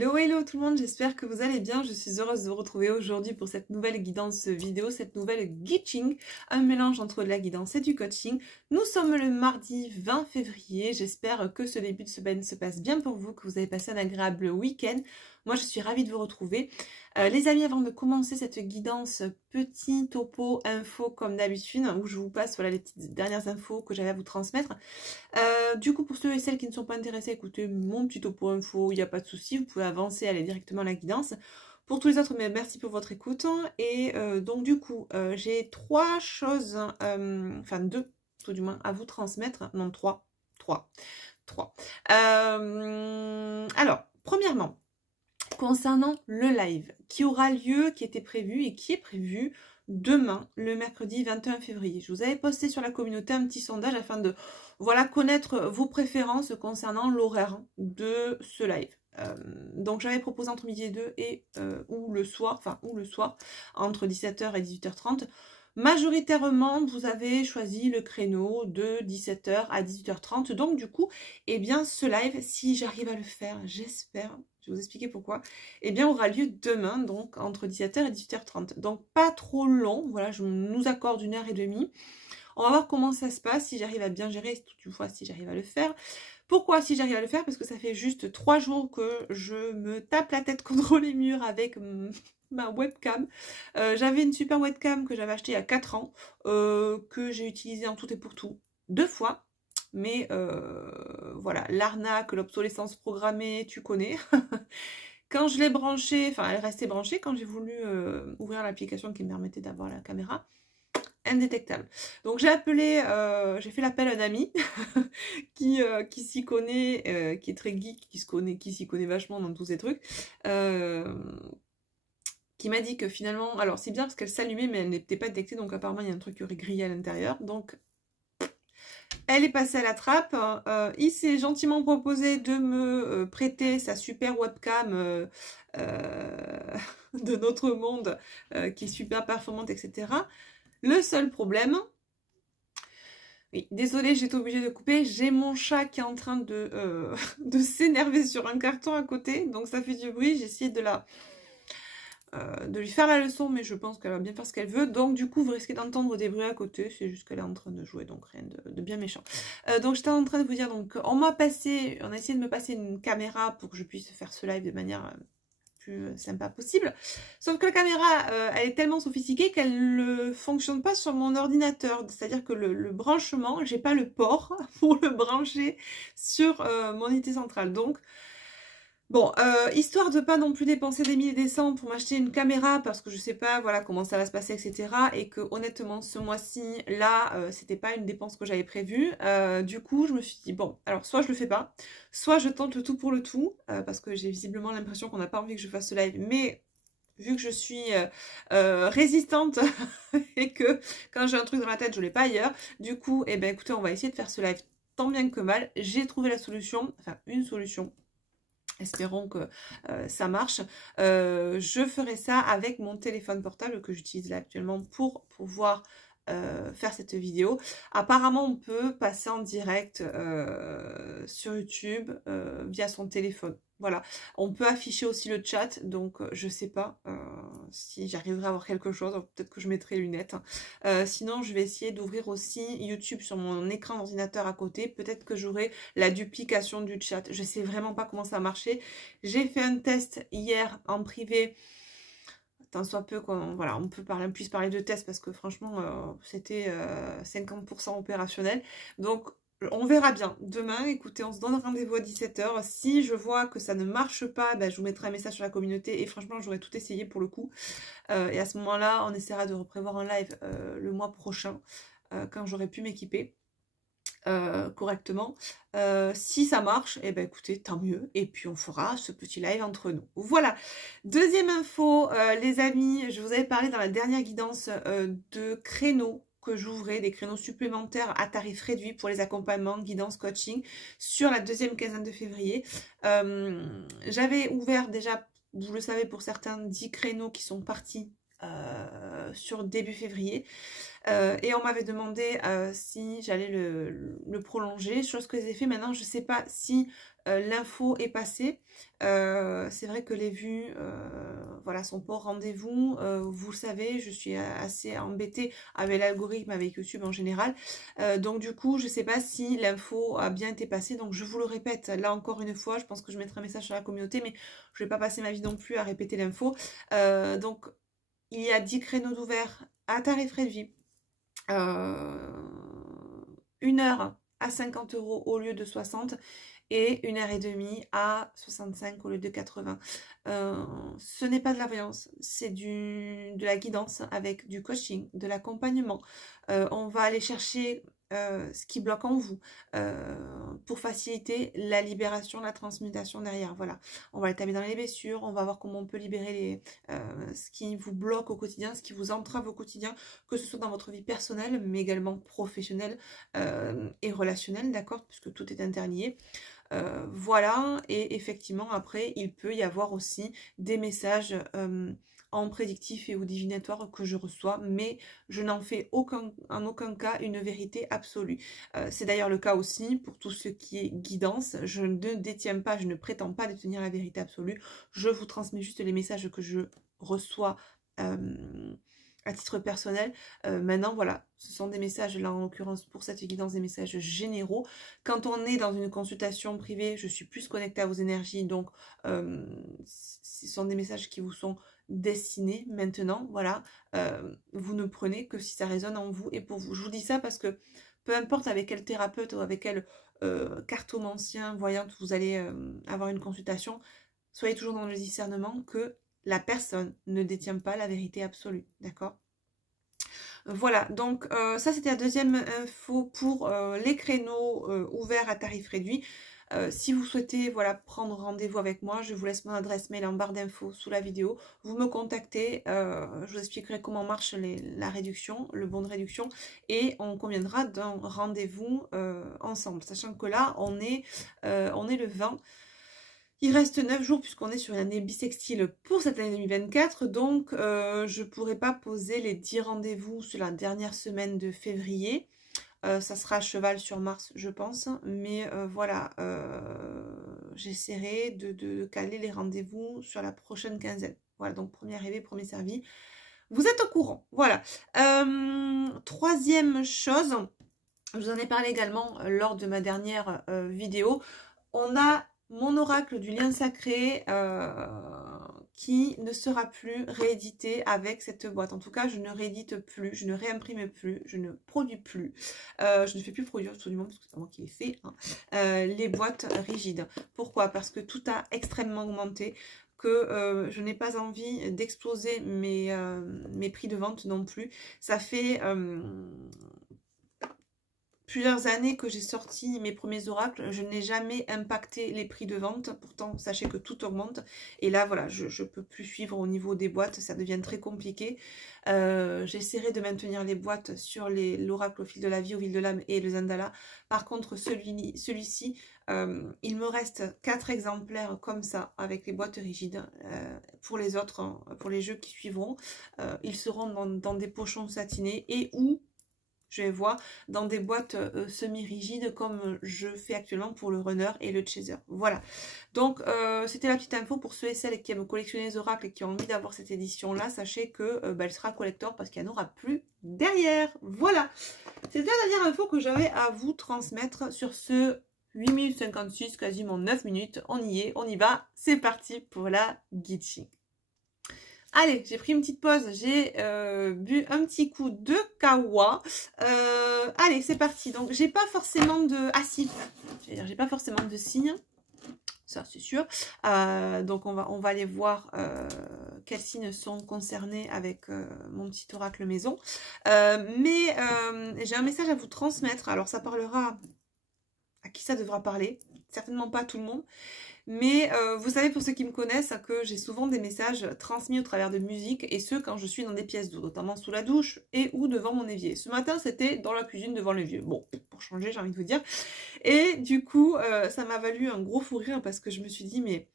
Hello, hello tout le monde, j'espère que vous allez bien. Je suis heureuse de vous retrouver aujourd'hui pour cette nouvelle guidance vidéo, cette nouvelle guiding, un mélange entre de la guidance et du coaching. Nous sommes le mardi 20 février, j'espère que ce début de semaine se passe bien pour vous, que vous avez passé un agréable week-end. Moi je suis ravie de vous retrouver. Les amis, avant de commencer cette guidance, petit topo info comme d'habitude, où je vous passe voilà, les petites dernières infos que j'avais à vous transmettre. Du coup, pour ceux et celles qui ne sont pas intéressés, écoutez mon petit topo info, il n'y a pas de souci, vous pouvez avancer, aller directement à la guidance. Pour tous les autres, mais merci pour votre écoute. Et donc du coup, j'ai trois choses, enfin deux, tout du moins, à vous transmettre. Non, trois. Alors, premièrement, concernant le live qui aura lieu, qui était prévu et qui est prévu demain, le mercredi 21 février. Je vous avais posté sur la communauté un petit sondage afin de voilà, connaître vos préférences concernant l'horaire de ce live. Donc j'avais proposé entre midi et 2 et ou le soir entre 17h et 18h30. Majoritairement, vous avez choisi le créneau de 17h à 18h30. Donc du coup, eh bien ce live, si j'arrive à le faire, j'espère, je vais vous expliquer pourquoi, eh bien aura lieu demain, donc entre 17h et 18h30. Donc pas trop long, voilà, je nous accorde 1h30. On va voir comment ça se passe, si j'arrive à bien gérer, toutefois si j'arrive à le faire. Pourquoi si j'arrive à le faire? Parce que ça fait juste 3 jours que je me tape la tête contre les murs avec ma webcam. J'avais une super webcam que j'avais achetée il y a 4 ans, que j'ai utilisée en tout et pour tout 2 fois. Mais voilà, l'arnaque, l'obsolescence programmée, tu connais. Quand je l'ai branchée, enfin elle restait branchée, quand j'ai voulu ouvrir l'application qui me permettait d'avoir la caméra, indétectable. Donc j'ai appelé, j'ai fait l'appel à un ami qui s'y connaît, qui est très geek, qui s'y connaît vachement dans tous ces trucs, qui m'a dit que finalement, alors c'est bien parce qu'elle s'allumait mais elle n'était pas détectée, donc apparemment il y a un truc qui aurait grillé à l'intérieur, donc elle est passée à la trappe. Il s'est gentiment proposé de me prêter sa super webcam de notre monde, qui est super performante, etc. Le seul problème, oui, désolée, j'ai été obligée de couper, j'ai mon chat qui est en train de s'énerver sur un carton à côté, donc ça fait du bruit, j'ai essayé de lui faire la leçon, mais je pense qu'elle va bien faire ce qu'elle veut, donc du coup vous risquez d'entendre des bruits à côté, c'est juste qu'elle est en train de jouer, donc rien de bien méchant. Donc j'étais en train de vous dire, donc on a essayé de me passer une caméra pour que je puisse faire ce live de manière plus sympa possible, sauf que la caméra elle est tellement sophistiquée qu'elle ne fonctionne pas sur mon ordinateur, c'est à dire que le branchement, j'ai pas le port pour le brancher sur mon unité centrale, donc bon, histoire de pas non plus dépenser des milliers et des cents pour m'acheter une caméra parce que je sais pas voilà comment ça va se passer, etc. Et que honnêtement ce mois-ci là c'était pas une dépense que j'avais prévue. Du coup je me suis dit bon, alors soit je le fais pas, soit je tente le tout pour le tout, parce que j'ai visiblement l'impression qu'on n'a pas envie que je fasse ce live, mais vu que je suis résistante et que quand j'ai un truc dans la tête je l'ai pas ailleurs, du coup eh ben écoutez, on va essayer de faire ce live tant bien que mal. J'ai trouvé la solution, enfin une solution. Espérons que ça marche. Je ferai ça avec mon téléphone portable que j'utilise là actuellement pour pouvoir faire cette vidéo. Apparemment, on peut passer en direct sur YouTube via son téléphone. Voilà, on peut afficher aussi le chat, donc je sais pas si j'arriverai à avoir quelque chose, peut-être que je mettrai les lunettes. Sinon, je vais essayer d'ouvrir aussi YouTube sur mon écran d'ordinateur à côté, peut-être que j'aurai la duplication du chat. Je sais vraiment pas comment ça a marché. J'ai fait un test hier en privé, tant soit peu qu'on voilà, on puisse parler de test parce que franchement, c'était 50% opérationnel. Donc, on verra bien. Demain, écoutez, on se donne rendez-vous à 17h. Si je vois que ça ne marche pas, ben, je vous mettrai un message sur la communauté. Et franchement, j'aurais tout essayé pour le coup. Et à ce moment-là, on essaiera de reprévoir un live le mois prochain, quand j'aurai pu m'équiper correctement. Si ça marche, et ben écoutez, tant mieux. Et puis on fera ce petit live entre nous. Voilà. Deuxième info, les amis, je vous avais parlé dans la dernière guidance de créneaux que j'ouvrais, des créneaux supplémentaires à tarif réduit pour les accompagnements, guidance, coaching sur la deuxième quinzaine de février. J'avais ouvert déjà, vous le savez pour certains, 10 créneaux qui sont partis sur début février. Et on m'avait demandé si j'allais le prolonger, chose que j'ai fait. Maintenant, je ne sais pas si l'info est passée. C'est vrai que les vues voilà, sont pas au rendez-vous. Vous le savez, je suis assez embêtée avec l'algorithme, avec YouTube en général. Donc du coup, je ne sais pas si l'info a bien été passée. Donc je vous le répète, là encore une fois, je pense que je mettrai un message sur la communauté, mais je ne vais pas passer ma vie non plus à répéter l'info. Donc il y a 10 créneaux d'ouvert à tarif réduit. 1 heure à 50 € au lieu de 60 et 1h30 à 65 au lieu de 80. Ce n'est pas de la voyance, c'est de la guidance avec du coaching, de l'accompagnement. On va aller chercher ce qui bloque en vous pour faciliter la libération, la transmutation derrière. Voilà, on va établir dans les blessures, on va voir comment on peut libérer ce qui vous bloque au quotidien, ce qui vous entrave au quotidien, que ce soit dans votre vie personnelle, mais également professionnelle et relationnelle, d'accord, puisque tout est interlié. Voilà, et effectivement après il peut y avoir aussi des messages en prédictif et ou divinatoire que je reçois, mais je n'en fais en aucun cas une vérité absolue. C'est d'ailleurs le cas aussi pour tout ce qui est guidance. Je ne détiens pas, je ne prétends pas détenir la vérité absolue. Je vous transmets juste les messages que je reçois à titre personnel. Maintenant, voilà, ce sont des messages, là en l'occurrence pour cette guidance, des messages généraux. Quand on est dans une consultation privée, je suis plus connectée à vos énergies, donc ce sont des messages qui vous sont destinés maintenant, voilà. Vous ne prenez que si ça résonne en vous et pour vous. Je vous dis ça parce que peu importe avec quel thérapeute ou avec quel cartomancien, voyante, vous allez avoir une consultation, soyez toujours dans le discernement que la personne ne détient pas la vérité absolue, d'accord? Voilà, donc ça c'était la deuxième info pour les créneaux ouverts à tarif réduit. Si vous souhaitez voilà, prendre rendez-vous avec moi, je vous laisse mon adresse mail en barre d'infos sous la vidéo. Vous me contactez, je vous expliquerai comment marche la réduction, le bon de réduction, et on conviendra d'un rendez-vous ensemble. Sachant que là, on est le 20. Il reste 9 jours puisqu'on est sur une année bissextile pour cette année 2024. Donc, je ne pourrai pas poser les 10 rendez-vous sur la dernière semaine de février. Ça sera à cheval sur Mars, je pense. Mais voilà, j'essaierai de caler les rendez-vous sur la prochaine quinzaine. Voilà, donc premier arrivé, premier servi. Vous êtes au courant. Voilà. Troisième chose, je vous en ai parlé également lors de ma dernière vidéo. On a mon oracle du lien sacré qui ne sera plus réédité avec cette boîte. En tout cas, je ne réédite plus, je ne réimprime plus, je ne produis plus. Je ne fais plus produire absolument, parce que c'est pas moi qui l'ai fait, hein, les boîtes rigides. Pourquoi? Parce que tout a extrêmement augmenté, que je n'ai pas envie d'exploser mes prix de vente non plus. Ça fait plusieurs années que j'ai sorti mes premiers oracles, je n'ai jamais impacté les prix de vente. Pourtant, sachez que tout augmente. Et là, voilà, je ne peux plus suivre au niveau des boîtes. Ça devient très compliqué. J'essaierai de maintenir les boîtes sur l'oracle au fil de la vie, au fil de l'âme et le Zendala. Par contre, celui-ci, il me reste 4 exemplaires comme ça, avec les boîtes rigides. Pour les autres, hein, pour les jeux qui suivront, ils seront dans des pochons satinés et ou je vais voir dans des boîtes semi-rigides comme je fais actuellement pour le runner et le chaser. Voilà. Donc, c'était la petite info pour ceux et celles qui aiment collectionner les oracles et qui ont envie d'avoir cette édition-là. Sachez que elle sera collector parce qu'il n'y en aura plus derrière. Voilà. C'était la dernière info que j'avais à vous transmettre sur ce 8 minutes 56, quasiment 9 minutes. On y est, on y va. C'est parti pour la Gitchi. Allez, j'ai pris une petite pause, j'ai bu un petit coup de kawa. Allez, c'est parti. Donc, j'ai pas forcément de... Ah si, j'ai pas forcément de signes, ça c'est sûr. Donc, on va aller voir quels signes sont concernés avec mon petit oracle maison. Mais j'ai un message à vous transmettre. Alors, ça parlera à qui ça devra parler. Certainement pas à tout le monde. Mais vous savez, pour ceux qui me connaissent, que j'ai souvent des messages transmis au travers de musique, et ce, quand je suis dans des pièces d'eau, notamment sous la douche et ou devant mon évier. Ce matin, c'était dans la cuisine devant l'évier. Bon, pour changer, j'ai envie de vous dire. Et du coup, ça m'a valu un gros fou rire parce que je me suis dit, mais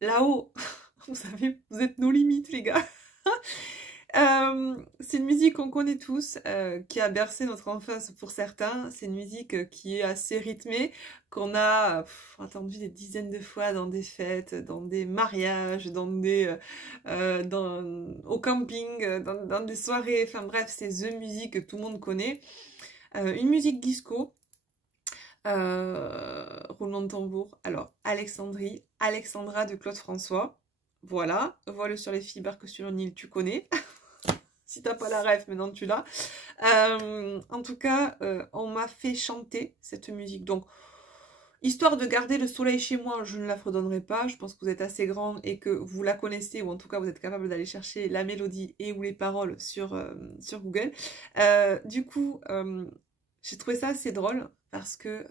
là-haut, vous savez, vous êtes nos limites, les gars. C'est une musique qu'on connaît tous, qui a bercé notre enfance pour certains. C'est une musique qui est assez rythmée, qu'on a entendu des dizaines de fois dans des fêtes, dans des mariages, au camping, dans des soirées. Enfin bref, c'est the musique que tout le monde connaît. Une musique disco. Roulement de tambour. Alors, Alexandrie, Alexandra de Claude François. Voilà, Voile sur les filles, barque sur une île, tu connais. Si t'as pas la ref, maintenant tu l'as. En tout cas, on m'a fait chanter cette musique. Donc, histoire de garder le soleil chez moi, je ne la fredonnerai pas. Je pense que vous êtes assez grand et que vous la connaissez, ou en tout cas vous êtes capable d'aller chercher la mélodie et ou les paroles sur Google. Du coup, j'ai trouvé ça assez drôle parce que...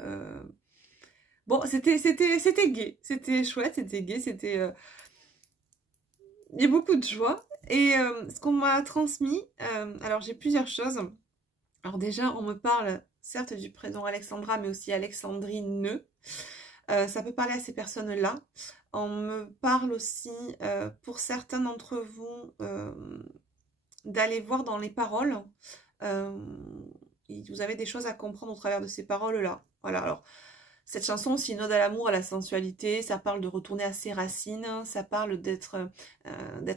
bon, c'était gai, c'était chouette, c'était gai, c'était... Il y a beaucoup de joie. Et ce qu'on m'a transmis, alors j'ai plusieurs choses. Alors déjà, on me parle certes du prénom Alexandra, mais aussi Alexandrine. Ça peut parler à ces personnes-là. On me parle aussi, pour certains d'entre vous, d'aller voir dans les paroles. Vous avez des choses à comprendre au travers de ces paroles-là. Voilà, alors... Cette chanson, c'est une ode à l'amour, à la sensualité, ça parle de retourner à ses racines, ça parle d'être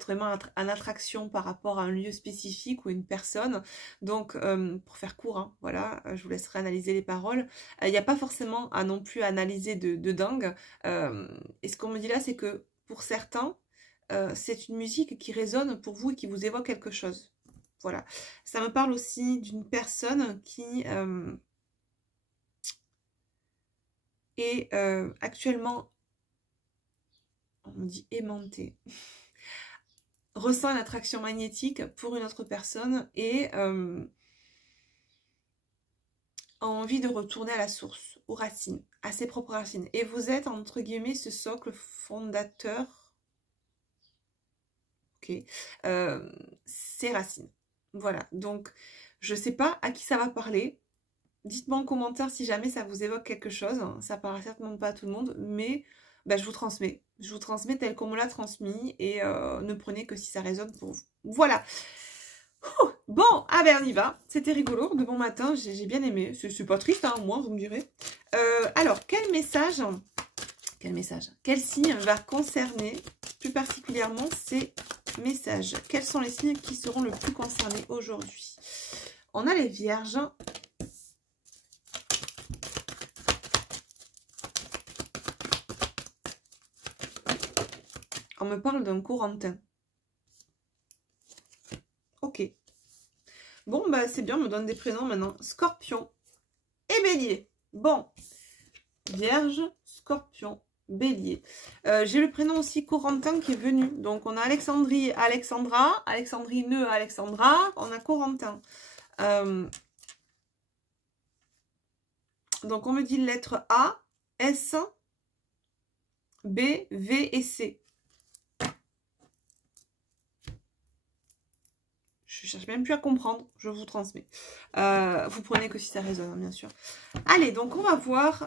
vraiment en attraction par rapport à un lieu spécifique ou une personne. Donc, pour faire court, hein, voilà, je vous laisserai analyser les paroles. Il n'y a pas forcément à non plus analyser de dingue. Et ce qu'on me dit là, c'est que pour certains, c'est une musique qui résonne pour vous et qui vous évoque quelque chose. Voilà. Ça me parle aussi d'une personne qui... et actuellement, on me dit aimantée, ressent une attraction magnétique pour une autre personne et a envie de retourner à la source, aux racines, à ses propres racines. Et vous êtes, entre guillemets, ce socle fondateur, ok, ses racines. Voilà, donc je ne sais pas à qui ça va parler. Dites-moi en commentaire si jamais ça vous évoque quelque chose. Ça parle certainement pas à tout le monde, mais bah, je vous transmets. Je vous transmets tel qu'on me l'a transmis et ne prenez que si ça résonne pour vous. Voilà. Bon, ah ben on y va. C'était rigolo, de bon matin, j'ai bien aimé. C'est pas triste, hein, moi, vous me direz. Alors, quel message, quel signe va concerner plus particulièrement ces messages? Quels sont les signes qui seront le plus concernés aujourd'hui? On a les vierges. On me parle d'un Corentin. Ok. Bon, bah c'est bien, on me donne des prénoms maintenant. Scorpion et Bélier. Bon. Vierge, Scorpion, Bélier. J'ai le prénom aussi Corentin qui est venu. Donc on a Alexandrie, Alexandra, Alexandrine, Alexandra. On a Corentin. Donc on me dit lettre A, S, B, V et C. Je cherche même plus à comprendre, je vous transmets. Vous prenez que si ça résonne, bien sûr. Allez, donc on va voir.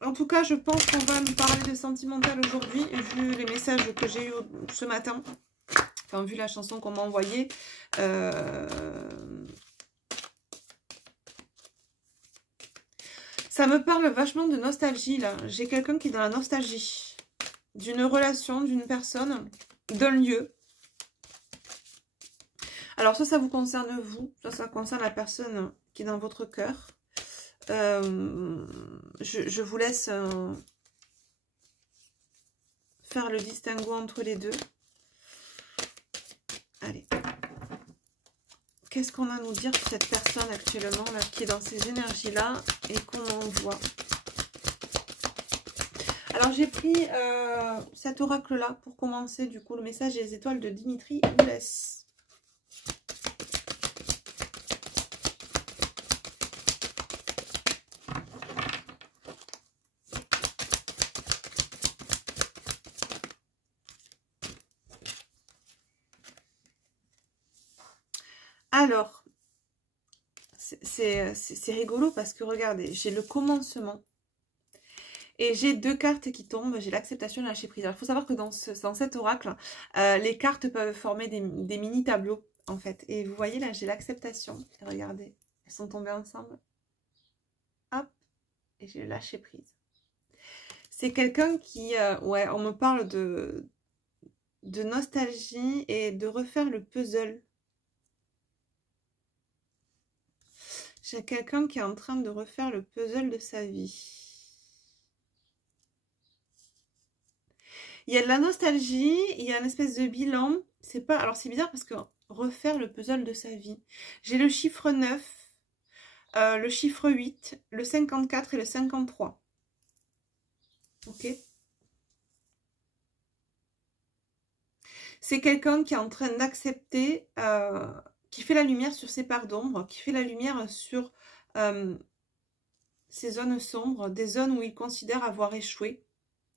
En tout cas, je pense qu'on va me parler de sentimental aujourd'hui, vu les messages que j'ai eu ce matin. Enfin, vu la chanson qu'on m'a envoyée. Ça me parle vachement de nostalgie, là. J'ai quelqu'un qui est dans la nostalgie. D'une relation, d'une personne, d'un lieu. Alors, ça vous concerne vous, ça concerne la personne qui est dans votre cœur. Je vous laisse faire le distinguo entre les deux. Allez. Qu'est-ce qu'on a à nous dire sur cette personne actuellement, là, qui est dans ces énergies-là et qu'on envoie? Alors, j'ai pris cet oracle-là pour commencer, du coup, le message des étoiles de Dimitri Oulès. Alors, c'est rigolo parce que regardez, j'ai le commencement et j'ai deux cartes qui tombent. J'ai l'acceptation et la lâcher prise. Alors, il faut savoir que dans cet oracle, les cartes peuvent former des mini tableaux en fait. Et vous voyez, là, j'ai l'acceptation. Regardez, elles sont tombées ensemble. Hop, et j'ai lâché prise. C'est quelqu'un qui, ouais, on me parle de nostalgie et de refaire le puzzle. J'ai quelqu'un qui est en train de refaire le puzzle de sa vie. Il y a de la nostalgie, il y a une espèce de bilan. C'est pas, alors c'est bizarre parce que refaire le puzzle de sa vie. J'ai le chiffre 9, le chiffre 8, le 54 et le 53. Ok. C'est quelqu'un qui est en train d'accepter, qui fait la lumière sur ses parts d'ombre, qui fait la lumière sur ces zones sombres, des zones où il considère avoir échoué.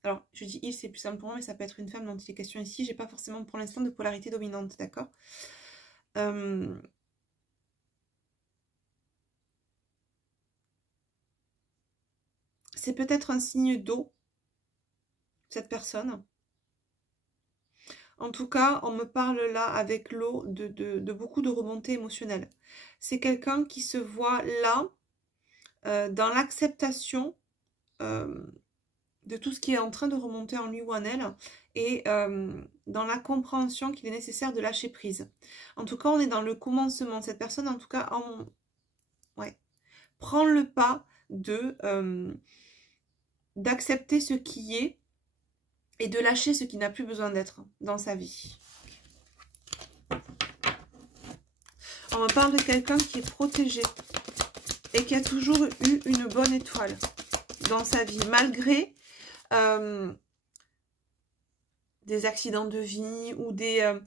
Alors, je dis il, c'est plus simple pour moi, mais ça peut être une femme dont il est question ici. J'ai pas forcément pour l'instant de polarité dominante, d'accord? C'est peut-être un signe d'eau, cette personne. En tout cas, on me parle là, avec l'eau, de beaucoup de remontées émotionnelles. C'est quelqu'un qui se voit là, dans l'acceptation de tout ce qui est en train de remonter en lui ou en elle, et dans la compréhension qu'il est nécessaire de lâcher prise. En tout cas, on est dans le commencement. Cette personne, en tout cas, ouais, prend le pas d'accepter ce qui est et de lâcher ce qui n'a plus besoin d'être dans sa vie. On me parle de quelqu'un qui est protégé et qui a toujours eu une bonne étoile dans sa vie, malgré des accidents de vie ou des... Vous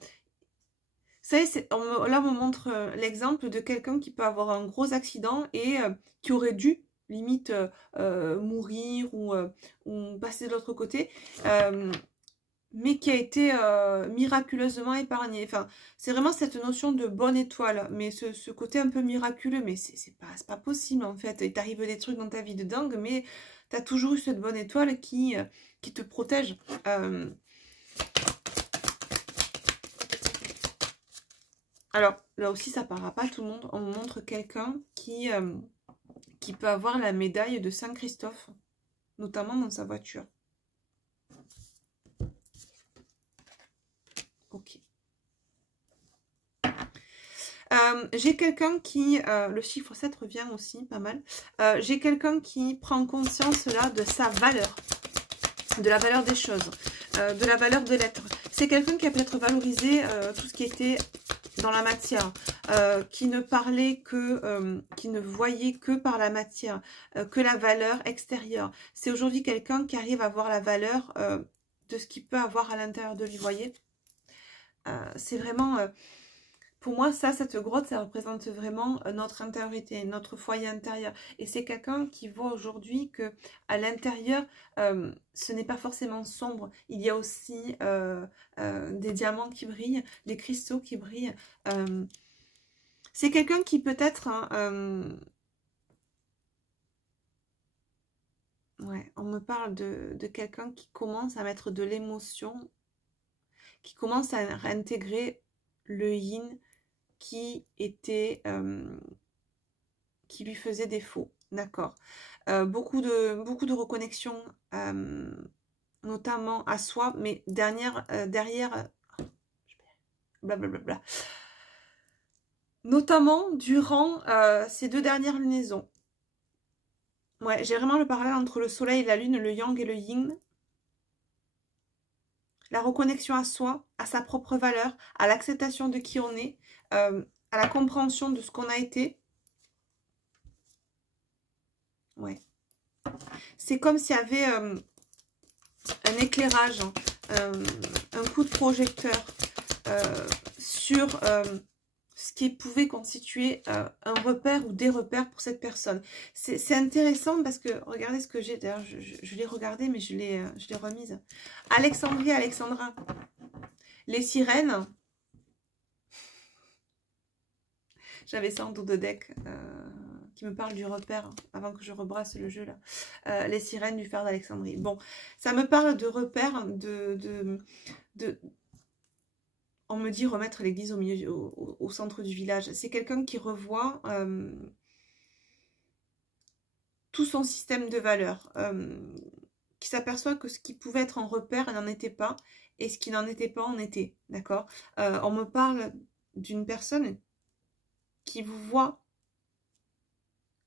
savez, là on me montre l'exemple de quelqu'un qui peut avoir un gros accident et qui aurait dû limite mourir ou passer de l'autre côté, mais qui a été miraculeusement épargné. Enfin, c'est vraiment cette notion de bonne étoile, mais ce côté un peu miraculeux, mais c'est pas possible en fait. Il t'arrive des trucs dans ta vie de dingue, mais tu as toujours eu cette bonne étoile qui te protège. Alors, là aussi, ça ne parlera pas à tout le monde. On me montre quelqu'un qui peut avoir la médaille de Saint-Christophe, notamment dans sa voiture. Ok. J'ai quelqu'un qui... le chiffre 7 revient aussi, pas mal. J'ai quelqu'un qui prend conscience, là, de sa valeur. De la valeur des choses. De la valeur de l'être. C'est quelqu'un qui a peut-être valorisé tout ce qui était dans la matière, qui ne parlait que, qui ne voyait que par la matière, que la valeur extérieure. C'est aujourd'hui quelqu'un qui arrive à voir la valeur de ce qu'il peut avoir à l'intérieur de lui, voyez. C'est vraiment, pour moi, cette grotte, ça représente vraiment notre intériorité, notre foyer intérieur. Et c'est quelqu'un qui voit aujourd'hui que à l'intérieur, ce n'est pas forcément sombre. Il y a aussi des diamants qui brillent, des cristaux qui brillent. C'est quelqu'un qui peut-être... ouais, on me parle de quelqu'un qui commence à mettre de l'émotion, qui commence à intégrer le yin qui était... qui lui faisait défaut. D'accord. Beaucoup de reconnexion, notamment à soi, mais derrière... blablabla. Notamment durant ces 2 dernières lunaisons. Ouais, j'ai vraiment le parallèle entre le soleil et la lune, le yang et le yin. La reconnexion à soi, à sa propre valeur, à l'acceptation de qui on est, à la compréhension de ce qu'on a été. Ouais. C'est comme s'il y avait un éclairage, un coup de projecteur sur ce qui pouvait constituer un repère ou des repères pour cette personne. C'est intéressant parce que, regardez ce que j'ai, d'ailleurs je l'ai regardé mais je l'ai remise. Alexandrie, Alexandra, les sirènes, j'avais ça en dos de deck qui me parle du repère, avant que je rebrasse le jeu là. Les sirènes du fer d'Alexandrie. Bon, ça me parle de repères, on me dit remettre l'église au centre du village. C'est quelqu'un qui revoit tout son système de valeurs, qui s'aperçoit que ce qui pouvait être un repère n'en était pas, et ce qui n'en était pas en était, d'accord. On me parle d'une personne qui vous voit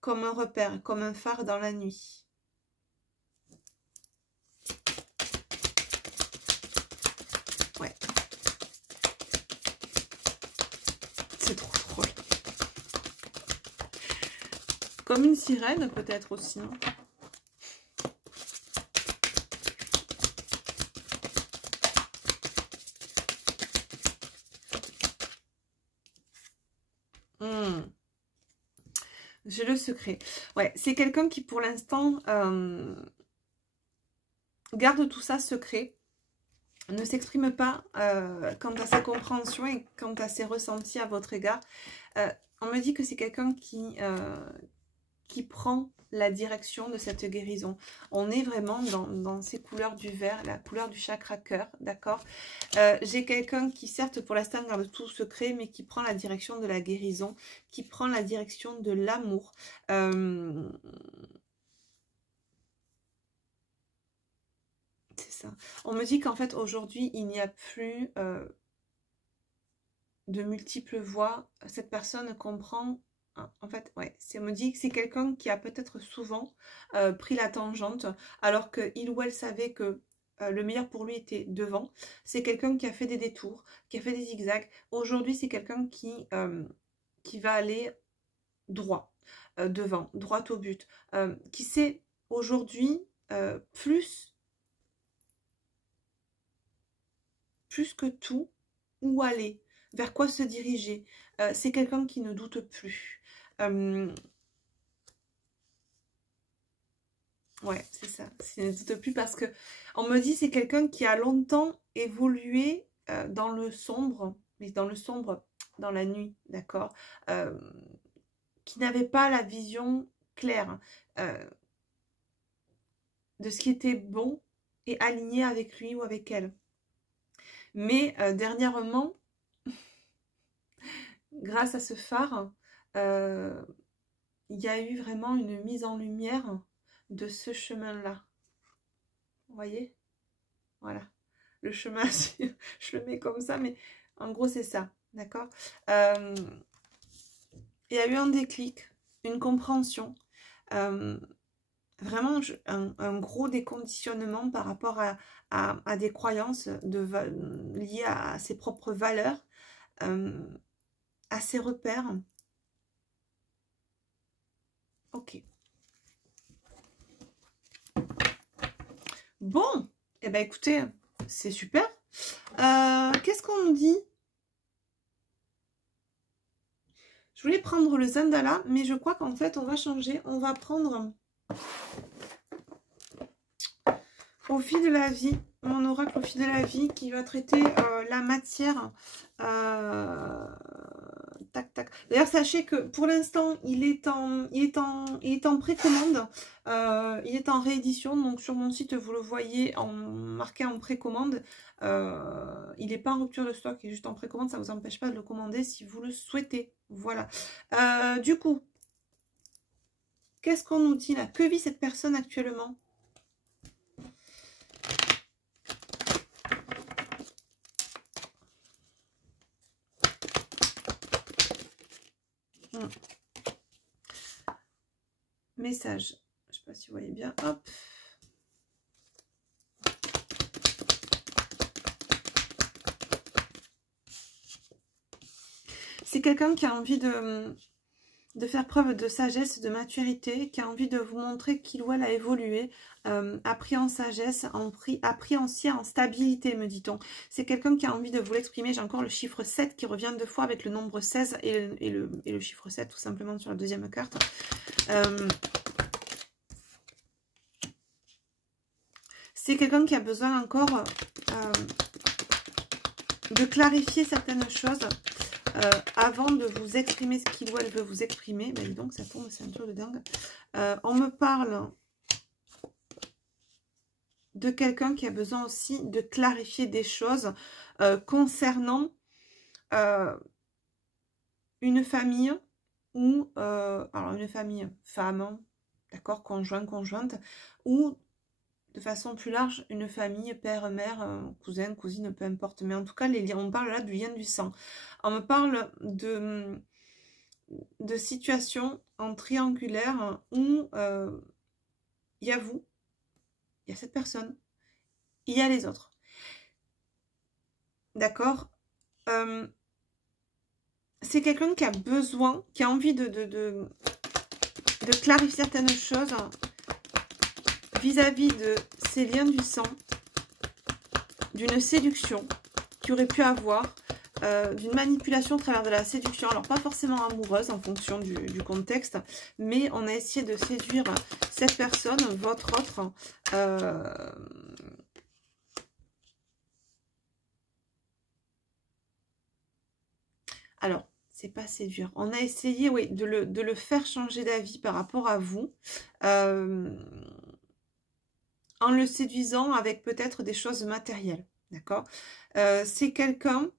comme un repère, comme un phare dans la nuit. Ouais. C'est trop drôle. Comme une sirène peut-être aussi. J'ai le secret. Ouais, c'est quelqu'un qui pour l'instant garde tout ça secret. Ne s'exprime pas quant à sa compréhension et quant à ses ressentis à votre égard. On me dit que c'est quelqu'un qui prend la direction de cette guérison. On est vraiment dans ces couleurs du vert, la couleur du chakra cœur, d'accord. J'ai quelqu'un qui certes pour l'instant garde tout secret, mais qui prend la direction de la guérison, qui prend la direction de l'amour. C'est ça. On me dit qu'en fait aujourd'hui il n'y a plus de multiples voix. Cette personne comprend. En fait, ouais, on me dit que c'est quelqu'un qui a peut-être souvent pris la tangente alors qu'il ou elle savait que le meilleur pour lui était devant. C'est quelqu'un qui a fait des détours, qui a fait des zigzags. Aujourd'hui, c'est quelqu'un qui va aller droit, devant, droit au but, qui sait aujourd'hui plus que tout où aller, vers quoi se diriger. C'est quelqu'un qui ne doute plus. Ouais, c'est ça. Il ne doute plus parce que on me dit c'est quelqu'un qui a longtemps évolué dans le sombre, mais dans le sombre, dans la nuit, d'accord, qui n'avait pas la vision claire de ce qui était bon et aligné avec lui ou avec elle. Mais dernièrement, grâce à ce phare, il y a eu vraiment une mise en lumière de ce chemin-là. Vous voyez? Voilà. Le chemin, je le mets comme ça, mais en gros, c'est ça. D'accord? Il y a eu un déclic, une compréhension. Vraiment un gros déconditionnement par rapport à des croyances liées à ses propres valeurs, à ses repères. Ok. Bon, eh ben écoutez, c'est super. Qu'est-ce qu'on nous dit? Je voulais prendre le Zandala, mais je crois qu'en fait, on va changer. On va prendre au fil de la vie, mon oracle au fil de la vie qui va traiter la matière. Tac, tac. D'ailleurs, sachez que pour l'instant, il est en précommande. Il est en réédition. Donc, sur mon site, vous le voyez marqué en précommande. Il n'est pas en rupture de stock, il est juste en précommande. Ça ne vous empêche pas de le commander si vous le souhaitez. Voilà. Du coup, qu'est-ce qu'on nous dit là? Que vit cette personne actuellement? Message. Je ne sais pas si vous voyez bien. Hop. C'est quelqu'un qui a envie de faire preuve de sagesse, de maturité, qui a envie de vous montrer qu'il ou elle a évolué, a pris en sagesse, a pris aussi en stabilité, me dit-on. C'est quelqu'un qui a envie de vous l'exprimer. J'ai encore le chiffre 7 qui revient deux fois avec le nombre 16 et le chiffre 7 tout simplement sur la deuxième carte. C'est quelqu'un qui a besoin encore de clarifier certaines choses avant de vous exprimer ce qu'il ou elle veut vous exprimer. Ben, donc ça tombe, c'est un truc de dingue. On me parle de quelqu'un qui a besoin aussi de clarifier des choses concernant une famille ou alors une famille femme, d'accord, conjoint, conjointe, ou de façon plus large, une famille, père, mère, cousin, cousine, peu importe. Mais en tout cas, les liens, on parle là du lien du sang. On me parle de situations en triangulaire où il y a vous, il y a cette personne, il y a les autres. D'accord, c'est quelqu'un qui a besoin, qui a envie de clarifier certaines choses vis-à-vis de ces liens du sang, d'une séduction qu'il aurait pu avoir, d'une manipulation au travers de la séduction, alors pas forcément amoureuse en fonction du contexte, mais on a essayé de séduire cette personne, votre autre, alors, c'est pas séduire. On a essayé, oui, de le faire changer d'avis par rapport à vous, en le séduisant avec peut-être des choses matérielles, d'accord. C'est quelqu'un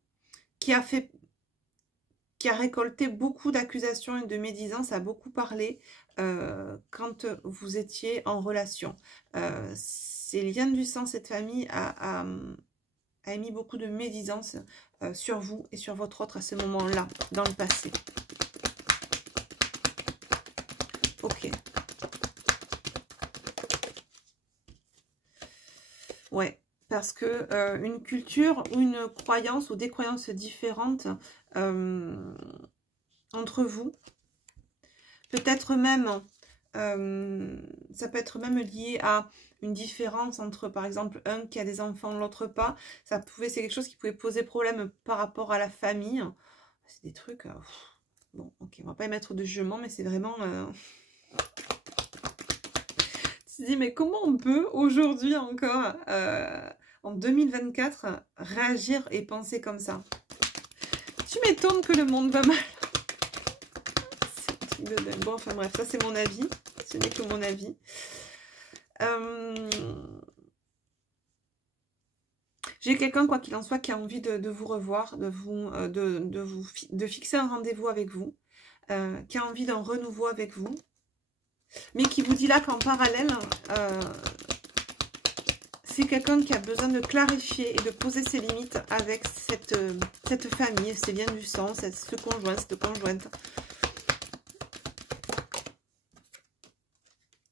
qui a récolté beaucoup d'accusations et de médisances, a beaucoup parlé quand vous étiez en relation. Ces liens du sang, cette famille a émis beaucoup de médisance sur vous et sur votre autre à ce moment-là, dans le passé. Ok. Ouais, parce que une culture ou une croyance ou des croyances différentes entre vous, peut-être même, ça peut être même lié à une différence entre, par exemple, un qui a des enfants, l'autre pas. C'est quelque chose qui pouvait poser problème par rapport à la famille. C'est des trucs... bon, ok, on va pas émettre de jugement, mais c'est vraiment... Tu te dis, mais comment on peut, aujourd'hui encore, en 2024, réagir et penser comme ça? Tu m'étonnes que le monde va mal. Bon, enfin bref, ça c'est mon avis. Ce n'est que mon avis. J'ai quelqu'un, quoi qu'il en soit, qui a envie de vous revoir, de fixer un rendez-vous avec vous, qui a envie d'un renouveau avec vous, mais qui vous dit là qu'en parallèle, c'est quelqu'un qui a besoin de clarifier et de poser ses limites avec cette famille, ces liens du sang, ce conjoint, cette conjointe.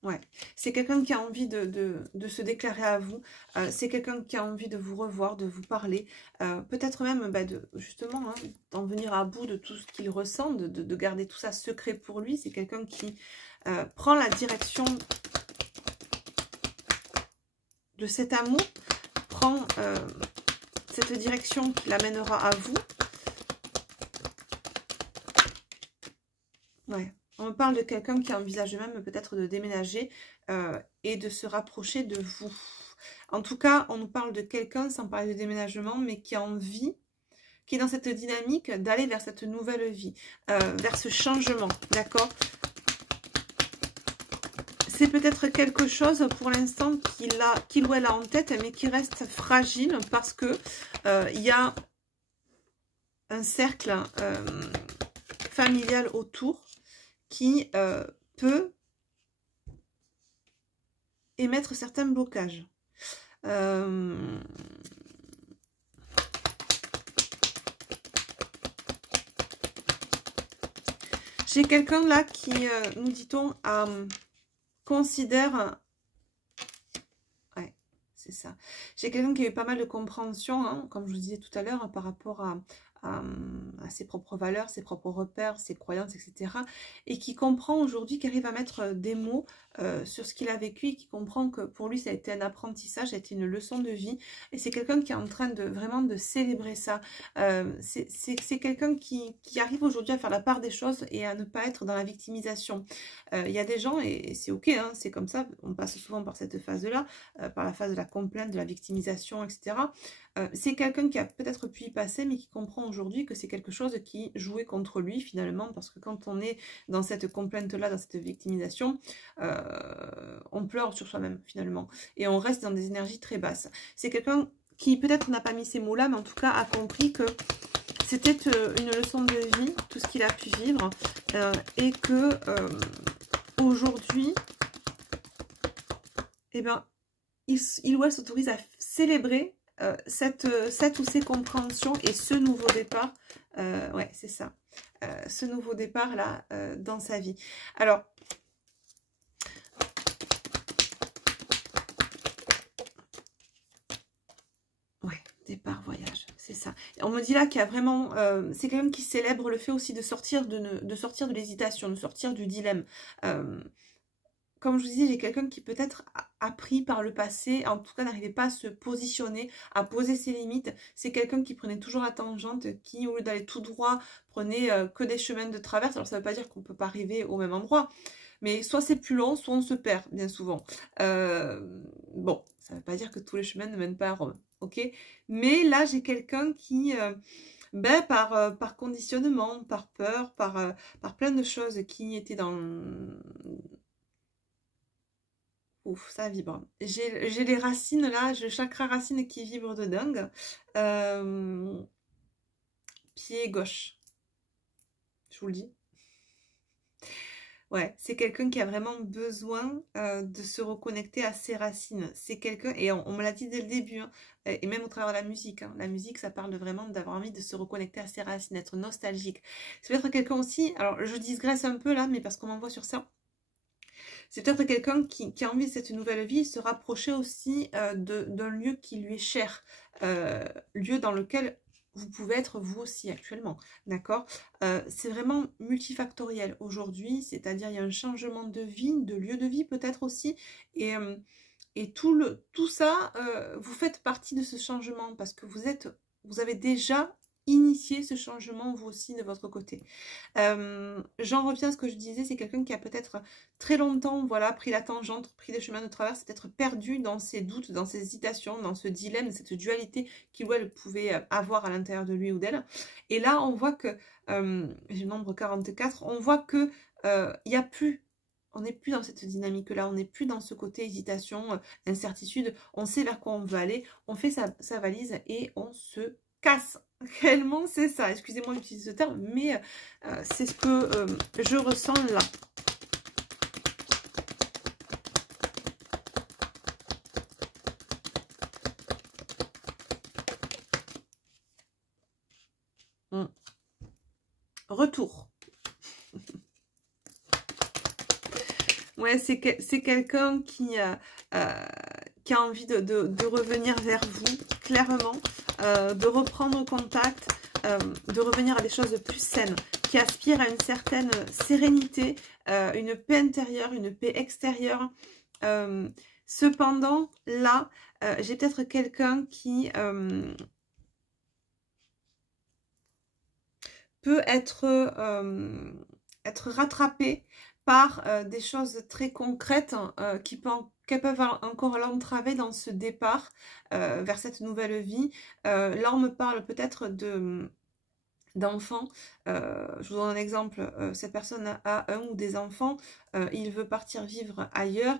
Ouais, c'est quelqu'un qui a envie de se déclarer à vous, c'est quelqu'un qui a envie de vous revoir, de vous parler, peut-être même justement hein, d'en venir à bout de tout ce qu'il ressent, de garder tout ça secret pour lui. C'est quelqu'un qui prend la direction de cet amour, prend cette direction qui l'amènera à vous. Ouais. On me parle de quelqu'un qui envisage même peut-être de déménager et de se rapprocher de vous. En tout cas, on nous parle de quelqu'un, sans parler de déménagement, mais qui a envie, qui est dans cette dynamique d'aller vers cette nouvelle vie, vers ce changement, d'accord? C'est peut-être quelque chose pour l'instant qu'il ou elle a en tête, mais qui reste fragile parce que il y a un cercle familial autour qui peut émettre certains blocages. J'ai quelqu'un là qui, nous dit-on, considère... Ouais, c'est ça. J'ai quelqu'un qui a eu pas mal de compréhension, hein, comme je vous disais tout à l'heure, par rapport à ses propres valeurs, ses propres repères, ses croyances, etc. Et qui comprend aujourd'hui, qui arrive à mettre des mots sur ce qu'il a vécu et qui comprend que pour lui, ça a été un apprentissage, ça a été une leçon de vie. Et c'est quelqu'un qui est en train de vraiment de célébrer ça. C'est quelqu'un qui arrive aujourd'hui à faire la part des choses et à ne pas être dans la victimisation. Il y a des gens, et c'est ok, hein, c'est comme ça, on passe souvent par cette phase-là, par la phase de la complainte, de la victimisation, etc. C'est quelqu'un qui a peut-être pu y passer, mais qui comprend aujourd'hui que c'est quelque chose qui jouait contre lui finalement, parce que quand on est dans cette complainte-là, dans cette victimisation, on pleure sur soi-même finalement, et on reste dans des énergies très basses. C'est quelqu'un qui peut-être n'a pas mis ces mots-là, mais en tout cas a compris que c'était une leçon de vie, tout ce qu'il a pu vivre, et que aujourd'hui, eh ben, il ou elle s'autorise à célébrer cette ou ces compréhensions et ce nouveau départ. Ouais, c'est ça. Ce nouveau départ là dans sa vie. Alors, ouais, départ, voyage, c'est ça. On me dit là qu'il y a vraiment, c'est quelqu'un qui célèbre le fait aussi de sortir de l'hésitation, de sortir du dilemme. Comme je vous disais, j'ai quelqu'un qui peut-être a appris par le passé, en tout cas n'arrivait pas à se positionner, à poser ses limites. C'est quelqu'un qui prenait toujours la tangente, qui au lieu d'aller tout droit, prenait que des chemins de traverse. Alors ça ne veut pas dire qu'on ne peut pas arriver au même endroit, mais soit c'est plus long, soit on se perd bien souvent. Bon, ça ne veut pas dire que tous les chemins ne mènent pas à Rome, ok? Mais là j'ai quelqu'un qui... par conditionnement, par peur, par plein de choses qui étaient dans... Ouf, ça vibre. J'ai les racines là, j'ai le chakra racine qui vibre de dingue. Pied gauche. Je vous le dis. Ouais, c'est quelqu'un qui a vraiment besoin de se reconnecter à ses racines. C'est quelqu'un, et on me l'a dit dès le début, hein, et même au travers de la musique. Hein. La musique, ça parle vraiment d'avoir envie de se reconnecter à ses racines, d'être nostalgique. Ça peut être quelqu'un aussi, alors je digresse un peu là, mais parce qu'on m'envoie sur ça. C'est peut-être quelqu'un qui a envie de cette nouvelle vie, se rapprocher aussi d'un lieu qui lui est cher, lieu dans lequel vous pouvez être vous aussi actuellement, d'accord? C'est vraiment multifactoriel aujourd'hui, c'est-à-dire il y a un changement de vie, de lieu de vie peut-être aussi, et tout ça, vous faites partie de ce changement parce que vous avez déjà initié ce changement vous aussi de votre côté. J'en reviens à ce que je disais, c'est quelqu'un qui a peut-être très longtemps, voilà, pris la tangente, pris des chemins de travers, c'est être perdu dans ses doutes, dans ses hésitations, dans ce dilemme, cette dualité qu'il ou elle pouvait avoir à l'intérieur de lui ou d'elle. Et là, on voit que, j'ai le nombre 44, on voit que il n'y a plus, on n'est plus dans cette dynamique-là, on n'est plus dans ce côté hésitation, incertitude, on sait vers quoi on veut aller, on fait sa valise et on se casse. Réellement, c'est ça. Excusez-moi d'utiliser ce terme, mais c'est ce que je ressens là. Retour. Ouais, c'est quelqu'un qui a envie de revenir vers vous, clairement, de reprendre contact, de revenir à des choses plus saines, qui aspire à une certaine sérénité, une paix intérieure, une paix extérieure. Cependant, là, j'ai peut-être quelqu'un qui peut être rattrapé par des choses très concrètes qui peuvent encore l'entraver dans ce départ vers cette nouvelle vie. Là, on me parle peut-être d'enfants. Je vous donne un exemple. Cette personne a un ou des enfants. Il veut partir vivre ailleurs,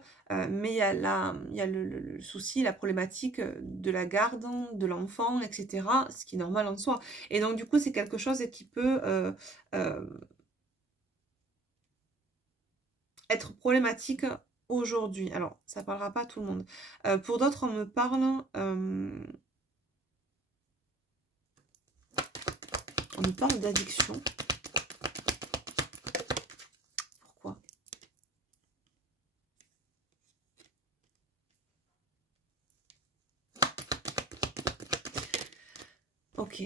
mais il y a le souci, la problématique de la garde de l'enfant, etc. Ce qui est normal en soi. Et donc, du coup, c'est quelque chose qui peut être problématique aujourd'hui. Alors, ça ne parlera pas à tout le monde. Pour d'autres, on me parle... on me parle d'addiction. Pourquoi? Ok.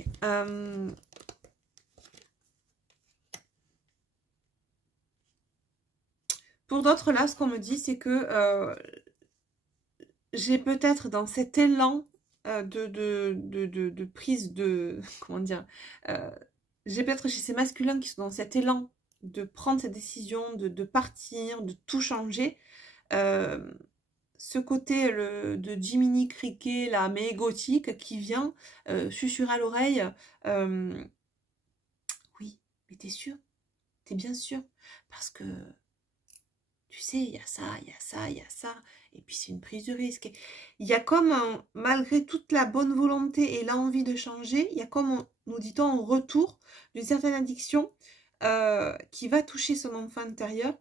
Pour d'autres, là, ce qu'on me dit, c'est que j'ai peut-être dans cet élan de prise de... Comment dire j'ai peut-être chez ces masculins qui sont dans cet élan de prendre cette décision, de partir, de tout changer. Ce côté de Jiminy Cricket, là, mais gothique, qui vient susurrer à l'oreille. Oui, mais t'es sûr? T'es bien sûr? Parce que, tu sais, il y a ça, il y a ça, il y a ça. Et puis c'est une prise de risque. Il y a comme, malgré toute la bonne volonté et l'envie de changer, il y a comme, nous dit-on, un retour d'une certaine addiction qui va toucher son enfant intérieur.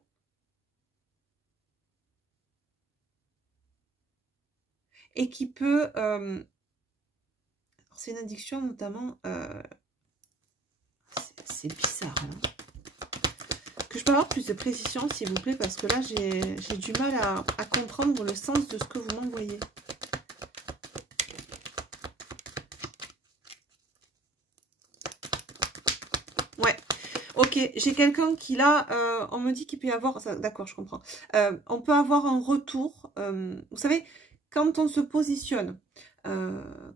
Et qui peut... c'est une addiction notamment... c'est bizarre. Hein. Que je peux avoir plus de précision, s'il vous plaît, parce que là, j'ai du mal à comprendre le sens de ce que vous m'envoyez. Ouais. Ok, j'ai quelqu'un qui là, on me dit qu'il peut y avoir... D'accord, je comprends. On peut avoir un retour. Vous savez, quand on se positionne...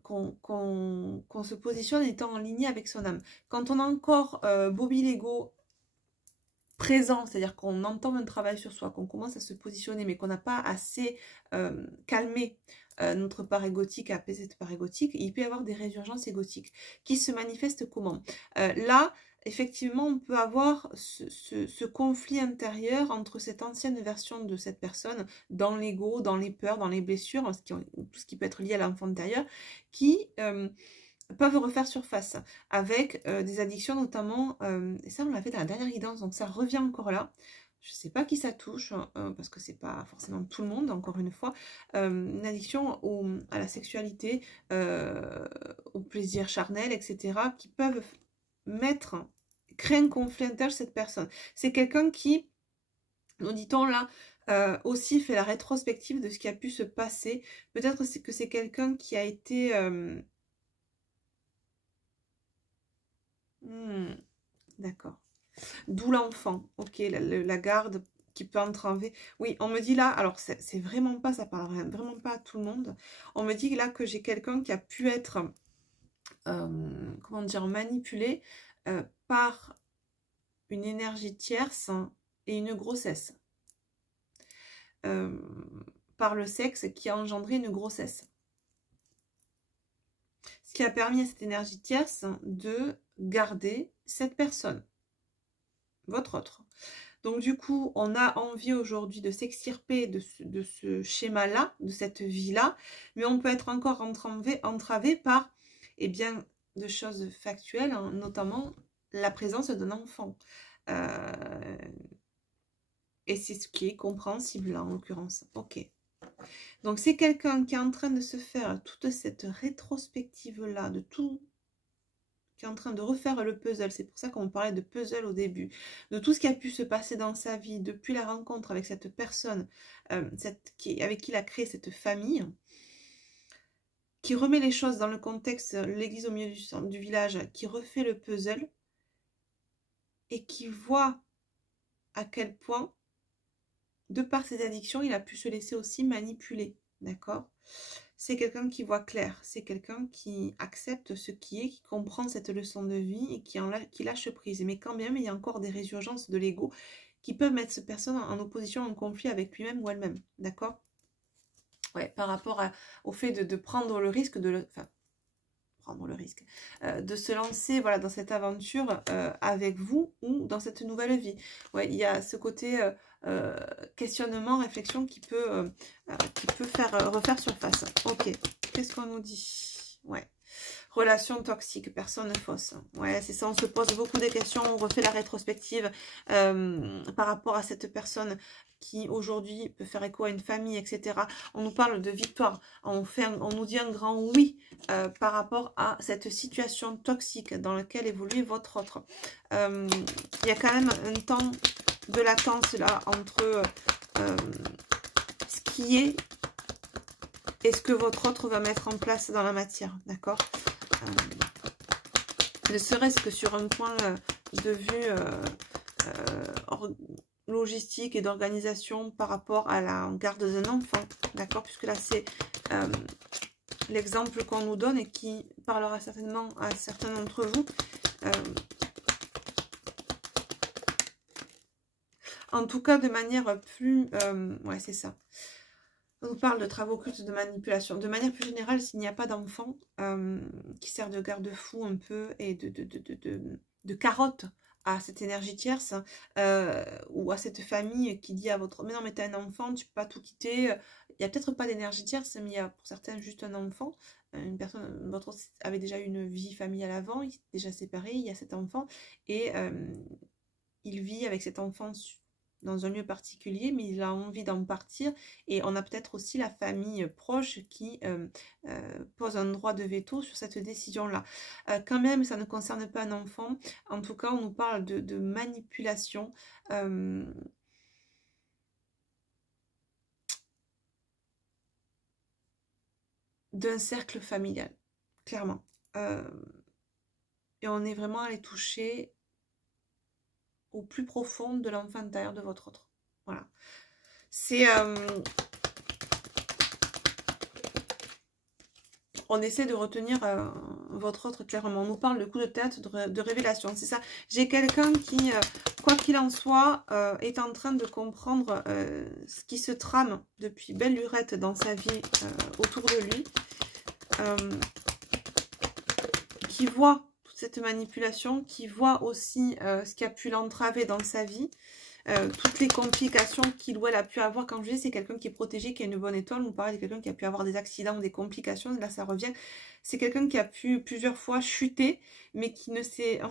qu'on se positionne étant en ligne avec son âme. Quand on a encore Bobby Lego présent, c'est-à-dire qu'on entame un travail sur soi, qu'on commence à se positionner, mais qu'on n'a pas assez calmé notre part égotique, apaisé cette part égotique, il peut y avoir des résurgences égotiques qui se manifestent comment? Là, effectivement, on peut avoir ce conflit intérieur entre cette ancienne version de cette personne, dans l'ego, dans les peurs, dans les blessures, tout ce qui peut être lié à l'enfant intérieur, qui peuvent refaire surface avec des addictions notamment, et ça on l'a fait dans la dernière guidance, donc ça revient encore là. Je ne sais pas qui ça touche, parce que c'est pas forcément tout le monde, encore une fois. Une addiction à la sexualité, au plaisir charnel, etc., qui peuvent créer un conflit intérieur chez cette personne. C'est quelqu'un qui, nous dit-on là, aussi fait la rétrospective de ce qui a pu se passer. Peut-être que c'est quelqu'un qui a été... d'accord. D'où l'enfant. Ok, la garde qui peut entraver. Oui, on me dit là, alors c'est vraiment pas, ça parle vraiment pas à tout le monde. On me dit là que j'ai quelqu'un qui a pu être, comment dire, manipulé par une énergie tierce et une grossesse. Par le sexe qui a engendré une grossesse. Ce qui a permis à cette énergie tierce de garder cette personne, votre autre. Donc du coup, on a envie aujourd'hui de s'extirper de ce schéma-là, de cette vie-là, mais on peut être encore entravé par, eh bien, de choses factuelles, hein, notamment la présence d'un enfant. Et c'est ce qui est compréhensible là, en l'occurrence. Ok. Donc c'est quelqu'un qui est en train de se faire toute cette rétrospective-là, de tout, qui est en train de refaire le puzzle. C'est pour ça qu'on parlait de puzzle au début. De tout ce qui a pu se passer dans sa vie depuis la rencontre avec cette personne avec qui il a créé cette famille, qui remet les choses dans le contexte, l'église au milieu du village, qui refait le puzzle et qui voit à quel point, de par ses addictions, il a pu se laisser aussi manipuler. D'accord ? C'est quelqu'un qui voit clair, c'est quelqu'un qui accepte ce qui est, qui comprend cette leçon de vie et qui lâche prise. Mais quand même, il y a encore des résurgences de l'ego qui peuvent mettre cette personne en opposition, en conflit avec lui-même ou elle-même. D'accord ? Ouais, par rapport au fait de prendre le risque de se lancer voilà, dans cette aventure avec vous ou dans cette nouvelle vie. Ouais, il y a ce côté questionnement, réflexion qui peut refaire surface. Ok, qu'est-ce qu'on nous dit? Ouais. Relation toxique, personne fausse. Ouais, c'est ça, on se pose beaucoup de questions, on refait la rétrospective par rapport à cette personne qui aujourd'hui peut faire écho à une famille, etc. On nous parle de victoire, on nous dit un grand oui par rapport à cette situation toxique dans laquelle évolue votre autre. Il y a quand même un temps de latence là entre ce qui est et ce que votre autre va mettre en place dans la matière, d'accord? Ne serait-ce que sur un point de vue logistique et d'organisation par rapport à la garde d'un enfant, d'accord? Puisque là, c'est l'exemple qu'on nous donne et qui parlera certainement à certains d'entre vous. En tout cas, de manière plus... ouais, c'est ça. On nous parle de travaux occultes de manipulation. De manière plus générale, s'il n'y a pas d'enfant qui sert de garde-fou un peu et de carotte à cette énergie tierce ou à cette famille qui dit à votre... Mais non, mais t'as un enfant, tu peux pas tout quitter, il n'y a peut-être pas d'énergie tierce, mais il y a pour certains juste un enfant. Une personne, votre autre avait déjà une vie familiale avant, il est déjà séparé, il y a cet enfant, et il vit avec cet enfant dans un lieu particulier, mais il a envie d'en partir, et on a peut-être aussi la famille proche qui pose un droit de veto sur cette décision-là. Quand même, ça ne concerne pas un enfant, en tout cas, on nous parle de manipulation, d'un cercle familial, clairement. Et on est vraiment allé toucher au plus profond de l'enfant intérieur de votre autre. Voilà. C'est... on essaie de retenir votre autre clairement. On nous parle de coup de tête, de révélation. C'est ça. J'ai quelqu'un qui, quoi qu'il en soit, est en train de comprendre ce qui se trame depuis belle lurette dans sa vie autour de lui. Qui voit toute cette manipulation, qui voit aussi ce qui a pu l'entraver dans sa vie. Toutes les complications qu'il ou elle a pu avoir. Quand je dis c'est quelqu'un qui est protégé, qui a une bonne étoile, on parle de quelqu'un qui a pu avoir des accidents ou des complications, là ça revient. C'est quelqu'un qui a pu plusieurs fois chuter, mais qui ne s'est...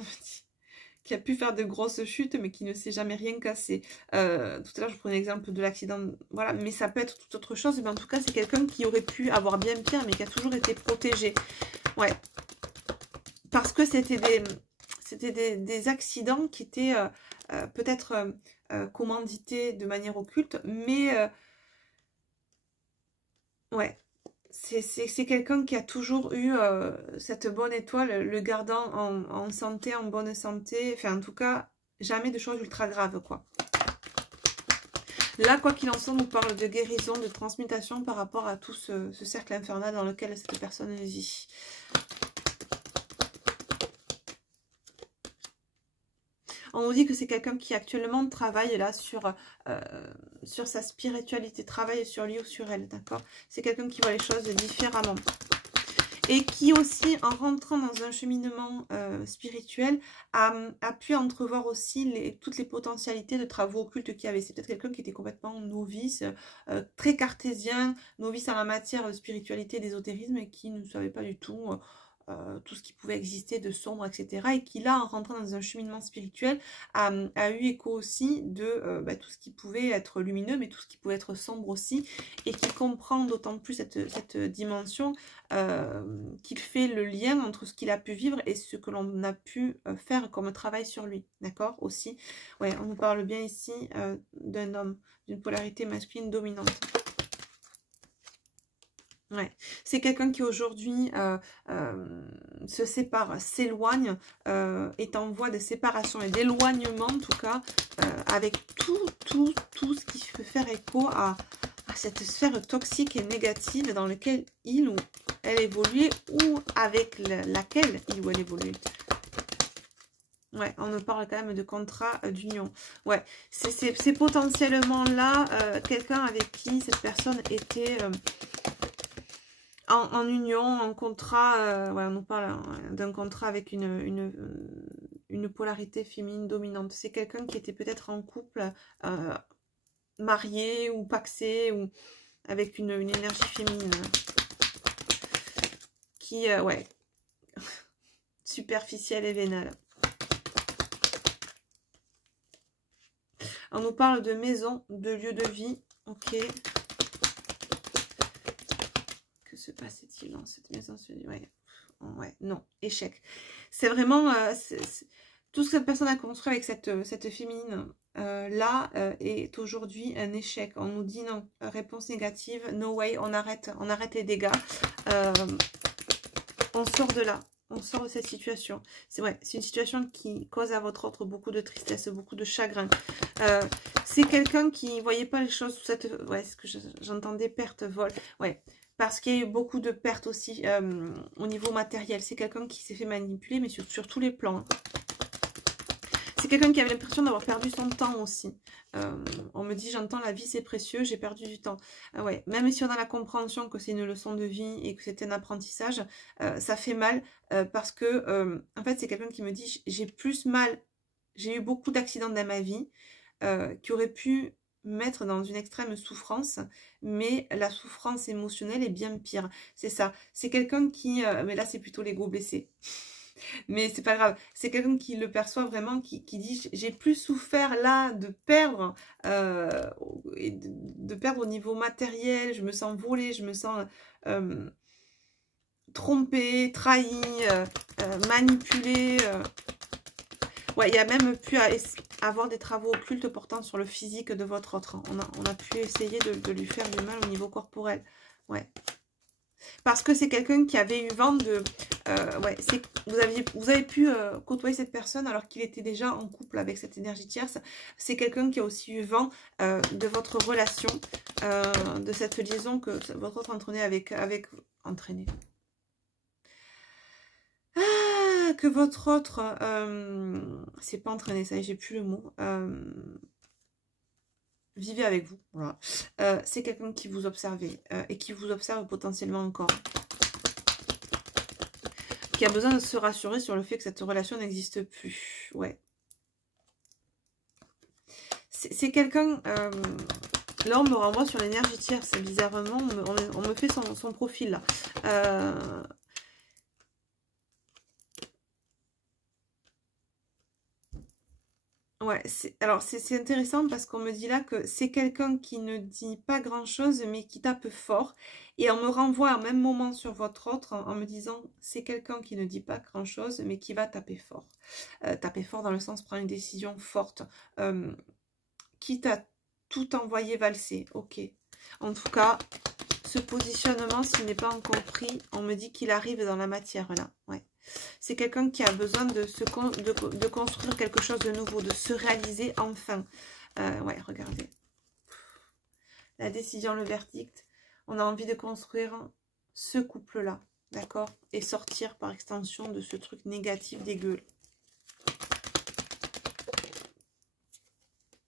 qui a pu faire de grosses chutes, mais qui ne s'est jamais rien cassé. Tout à l'heure, je prenais l'exemple de l'accident, voilà, mais ça peut être toute autre chose. Mais en tout cas, c'est quelqu'un qui aurait pu avoir bien pire, mais qui a toujours été protégé. Ouais. Parce que c'était des accidents qui étaient peut-être commandités de manière occulte, mais ouais, c'est quelqu'un qui a toujours eu cette bonne étoile, le gardant en santé, en bonne santé, enfin en tout cas, jamais de choses ultra graves, quoi. Là, quoi qu'il en soit, on nous parle de guérison, de transmutation par rapport à tout ce cercle infernal dans lequel cette personne vit. On nous dit que c'est quelqu'un qui actuellement travaille là sur sa spiritualité, travaille sur lui ou sur elle, d'accord? C'est quelqu'un qui voit les choses différemment. Et qui aussi, en rentrant dans un cheminement spirituel, a pu entrevoir aussi toutes les potentialités de travaux occultes qu'il y avait. C'est peut-être quelqu'un qui était complètement novice, très cartésien, novice en la matière de spiritualité, d'ésotérisme, et qui ne savait pas du tout... tout ce qui pouvait exister de sombre, etc. Et qui là, en rentrant dans un cheminement spirituel, a eu écho aussi de tout ce qui pouvait être lumineux, mais tout ce qui pouvait être sombre aussi, et qui comprend d'autant plus cette dimension qu'il fait le lien entre ce qu'il a pu vivre et ce que l'on a pu faire comme travail sur lui, d'accord, aussi. Ouais, on nous parle bien ici d'un homme, d'une polarité masculine dominante. Ouais, c'est quelqu'un qui aujourd'hui se sépare, s'éloigne, est en voie de séparation et d'éloignement en tout cas, avec tout ce qui peut faire écho à cette sphère toxique et négative dans laquelle il ou elle évoluait ou avec laquelle il ou elle évoluait. Ouais, on nous parle quand même de contrat d'union. Ouais, c'est potentiellement là quelqu'un avec qui cette personne était... en union, en contrat, ouais, on nous parle d'un contrat avec une polarité féminine dominante. C'est quelqu'un qui était peut-être en couple, marié ou pacsé, ou avec une énergie féminine. Qui, ouais, superficielle et vénale. On nous parle de maison, de lieu de vie, ok. Que se passait-il dans cette maison? Ouais, non, échec. C'est vraiment tout ce que cette personne a construit avec cette féminine là est aujourd'hui un échec. On nous dit non, réponse négative, no way, on arrête les dégâts. On sort de là. On sort de cette situation. C'est une situation qui cause à votre autre beaucoup de tristesse, beaucoup de chagrin. C'est quelqu'un qui ne voyait pas les choses sous cette... Ouais, ce que j'entendais, perte, vol. Ouais, parce qu'il y a eu beaucoup de pertes aussi au niveau matériel. C'est quelqu'un qui s'est fait manipuler, mais sur tous les plans. C'est quelqu'un qui avait l'impression d'avoir perdu son temps aussi. On me dit, j'entends, la vie c'est précieux, j'ai perdu du temps. Ouais, même si on a la compréhension que c'est une leçon de vie et que c'est un apprentissage, ça fait mal parce que, en fait, c'est quelqu'un qui me dit, j'ai plus mal, j'ai eu beaucoup d'accidents dans ma vie qui auraient pu mettre dans une extrême souffrance, mais la souffrance émotionnelle est bien pire. C'est ça. C'est quelqu'un qui... mais là, c'est plutôt l'ego blessé. Mais c'est pas grave. C'est quelqu'un qui le perçoit vraiment, qui dit j'ai plus souffert là de perdre, et de perdre au niveau matériel. Je me sens volée, je me sens trompée, trahie, manipulée. Ouais, il y a même pu avoir des travaux occultes portant sur le physique de votre autre. On a pu essayer de lui faire du mal au niveau corporel. Ouais. Parce que c'est quelqu'un qui avait eu vent de... ouais, vous avez pu côtoyer cette personne alors qu'il était déjà en couple avec cette énergie tierce. C'est quelqu'un qui a aussi eu vent de votre relation, de cette liaison que votre autre entraînait avec... entraîné. Ah, que votre autre... c'est pas entraîné, ça, j'ai plus le mot. Vivez avec vous. Voilà. C'est quelqu'un qui vous observait et qui vous observe potentiellement encore. Qui a besoin de se rassurer sur le fait que cette relation n'existe plus. Ouais. C'est quelqu'un... là, on me renvoie sur l'énergie tierce. Bizarrement, on me fait son profil, là. Ouais, alors c'est intéressant parce qu'on me dit là que c'est quelqu'un qui ne dit pas grand-chose mais qui tape fort. Et on me renvoie au même moment sur votre autre en me disant c'est quelqu'un qui ne dit pas grand-chose mais qui va taper fort. Taper fort dans le sens prendre une décision forte. Quitte à tout envoyer valser. Ok. En tout cas, ce positionnement, s'il n'est pas encore pris, on me dit qu'il arrive dans la matière là. Ouais. C'est quelqu'un qui a besoin de construire quelque chose de nouveau, de se réaliser enfin. Ouais, regardez. La décision, le verdict. On a envie de construire ce couple-là, d'accord? Et sortir par extension de ce truc négatif dégueu.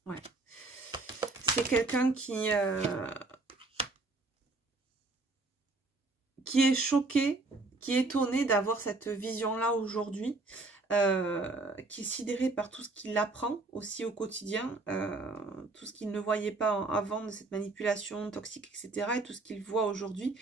Ouais. C'est quelqu'un qui est choqué, qui est étonné d'avoir cette vision-là aujourd'hui, qui est sidéré par tout ce qu'il apprend aussi au quotidien, tout ce qu'il ne voyait pas avant de cette manipulation toxique, etc. et tout ce qu'il voit aujourd'hui.